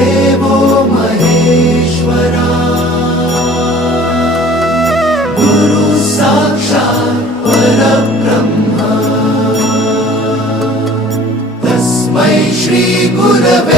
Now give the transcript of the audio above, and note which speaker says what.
Speaker 1: ेवो महेश्वरा गुरुः साक्षात् पुरब्रह्म तस्मै श्री श्रीगुरवे